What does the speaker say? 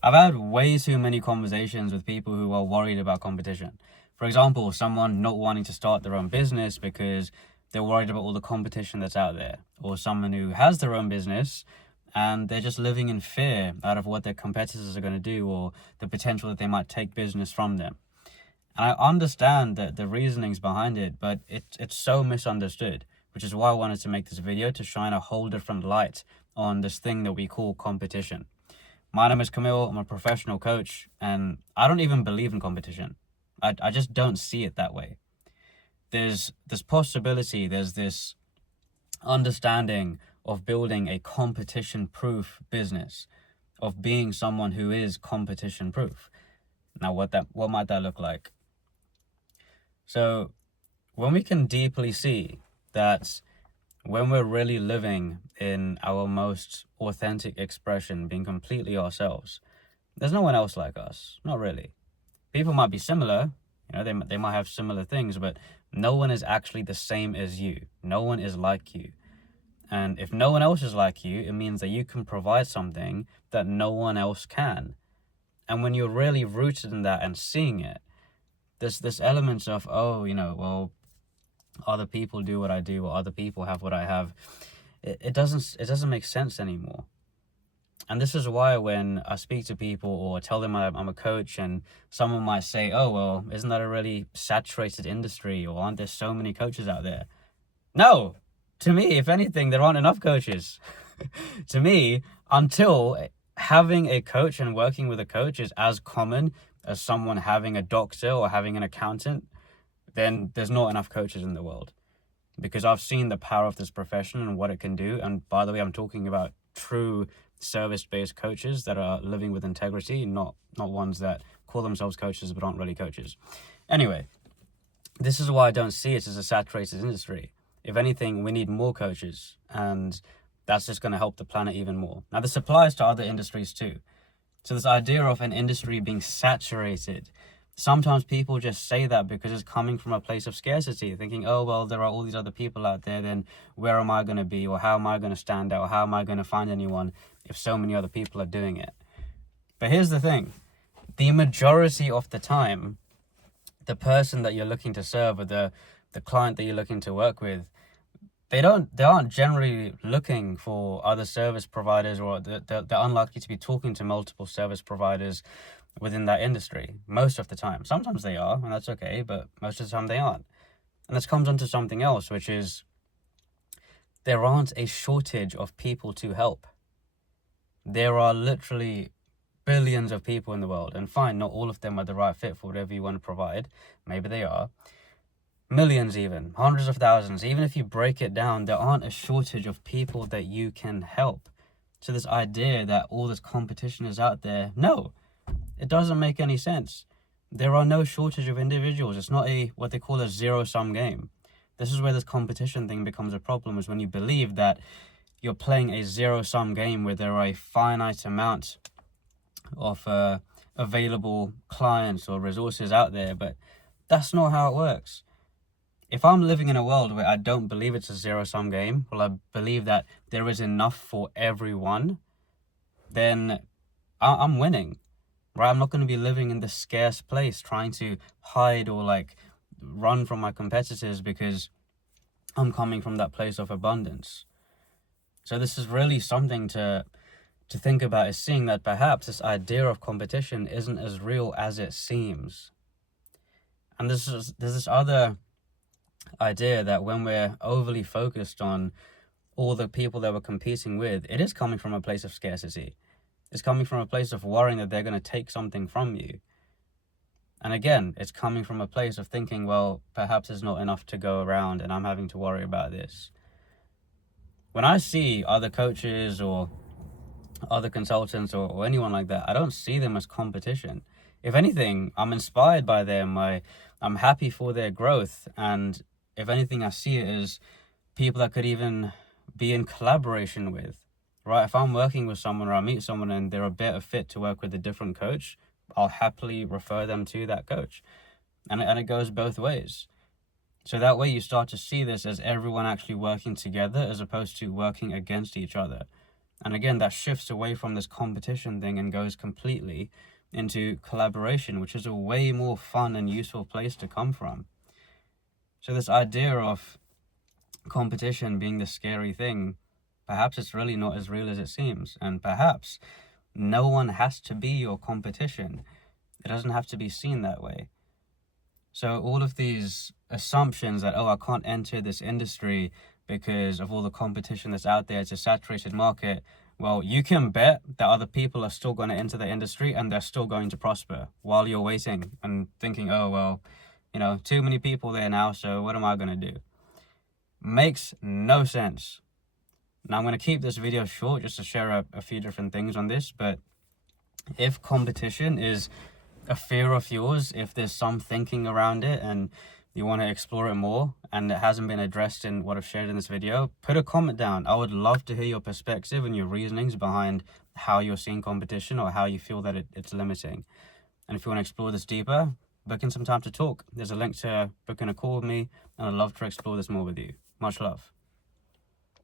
I've had way too many conversations with people who are worried about competition. For example, someone not wanting to start their own business because they're worried about all the competition that's out there, or someone who has their own business and they're just living in fear out of what their competitors are going to do or the potential that they might take business from them. And I understand that the reasonings behind it, but it's so misunderstood, which is why I wanted to make this video to shine a whole different light on this thing that we call competition. My name is Kamil, I'm a professional coach, and I don't even believe in competition. I just don't see it that way. There's this possibility, there's this understanding of building a competition-proof business, of being someone who is competition-proof. Now, what might that look like? So, when we can deeply see that when we're really living in our most authentic expression, being completely ourselves, there's no one else like us. Not really. People might be similar, they might have similar things, but no one is actually the same as you. No one is like you. And if no one else is like you, it means that you can provide something that no one else can. And when you're really rooted in that and seeing it, there's this element of, well, other people do what I do, or other people have what I have. It doesn't make sense anymore. And this is why when I speak to people or tell them I'm a coach, and someone might say, oh, well, isn't that a really saturated industry, or aren't there so many coaches out there? No, to me, if anything, there aren't enough coaches. To me, until having a coach and working with a coach is as common as someone having a doctor or having an accountant, then there's not enough coaches in the world. Because I've seen the power of this profession and what it can do. And by the way, I'm talking about true service-based coaches that are living with integrity, not ones that call themselves coaches but aren't really coaches. Anyway, this is why I don't see it as a saturated industry. If anything, we need more coaches, and that's just going to help the planet even more. Now, this applies to other industries too. So this idea of an industry being saturated, sometimes people just say that because it's coming from a place of scarcity, thinking, oh, well, there are all these other people out there, then where am I going to be, or how am I going to stand out, or how am I going to find anyone if so many other people are doing it? But here's the thing. The majority of the time, the person that you're looking to serve, or the client that you're looking to work with, they aren't generally looking for other service providers, or they're unlikely to be talking to multiple service providers within that industry most of the time. Sometimes they are, and that's okay, but most of the time they aren't. And this comes onto something else, which is there aren't a shortage of people to help. There are literally billions of people in the world, and fine, not all of them are the right fit for whatever you want to provide. Maybe they are. Millions even, hundreds of thousands. Even if you break it down, there aren't a shortage of people that you can help. So this idea that all this competition is out there, no, it doesn't make any sense. There are no shortage of individuals. It's not what they call a zero-sum game. This is where this competition thing becomes a problem, is when you believe that you're playing a zero-sum game where there are a finite amount of available clients or resources out there, but that's not how it works. If I'm living in a world where I don't believe it's a zero-sum game, well, I believe that there is enough for everyone, then I'm winning, right? I'm not going to be living in this scarce place trying to hide or run from my competitors because I'm coming from that place of abundance. So this is really something to think about, is seeing that perhaps this idea of competition isn't as real as it seems. And there's this other idea that when we're overly focused on all the people that we're competing with, it is coming from a place of scarcity. It's coming from a place of worrying that they're going to take something from you. And again, it's coming from a place of thinking, well, perhaps there's not enough to go around and I'm having to worry about this. When I see other coaches or other consultants or anyone like that, I don't see them as competition. If anything, I'm inspired by them. I'm happy for their growth. And if anything, I see it as people that could even be in collaboration with, right? If I'm working with someone or I meet someone and they're a better fit to work with a different coach, I'll happily refer them to that coach. And it goes both ways. So that way you start to see this as everyone actually working together as opposed to working against each other. And again, that shifts away from this competition thing and goes completely into collaboration, which is a way more fun and useful place to come from. So this idea of competition being the scary thing, perhaps it's really not as real as it seems. And perhaps no one has to be your competition. It doesn't have to be seen that way. So all of these assumptions that, I can't enter this industry because of all the competition that's out there, it's a saturated market. Well, you can bet that other people are still going to enter the industry and they're still going to prosper while you're waiting and thinking, too many people there now, so what am I going to do? Makes no sense. Now I'm going to keep this video short just to share a few different things on this, but if competition is a fear of yours, if there's some thinking around it and you want to explore it more and it hasn't been addressed in what I've shared in this video, put a comment down. I would love to hear your perspective and your reasonings behind how you're seeing competition or how you feel that it's limiting. And if you want to explore this deeper, book in some time to talk. There's a link to book in a call with me, and I'd love to explore this more with you. Much love.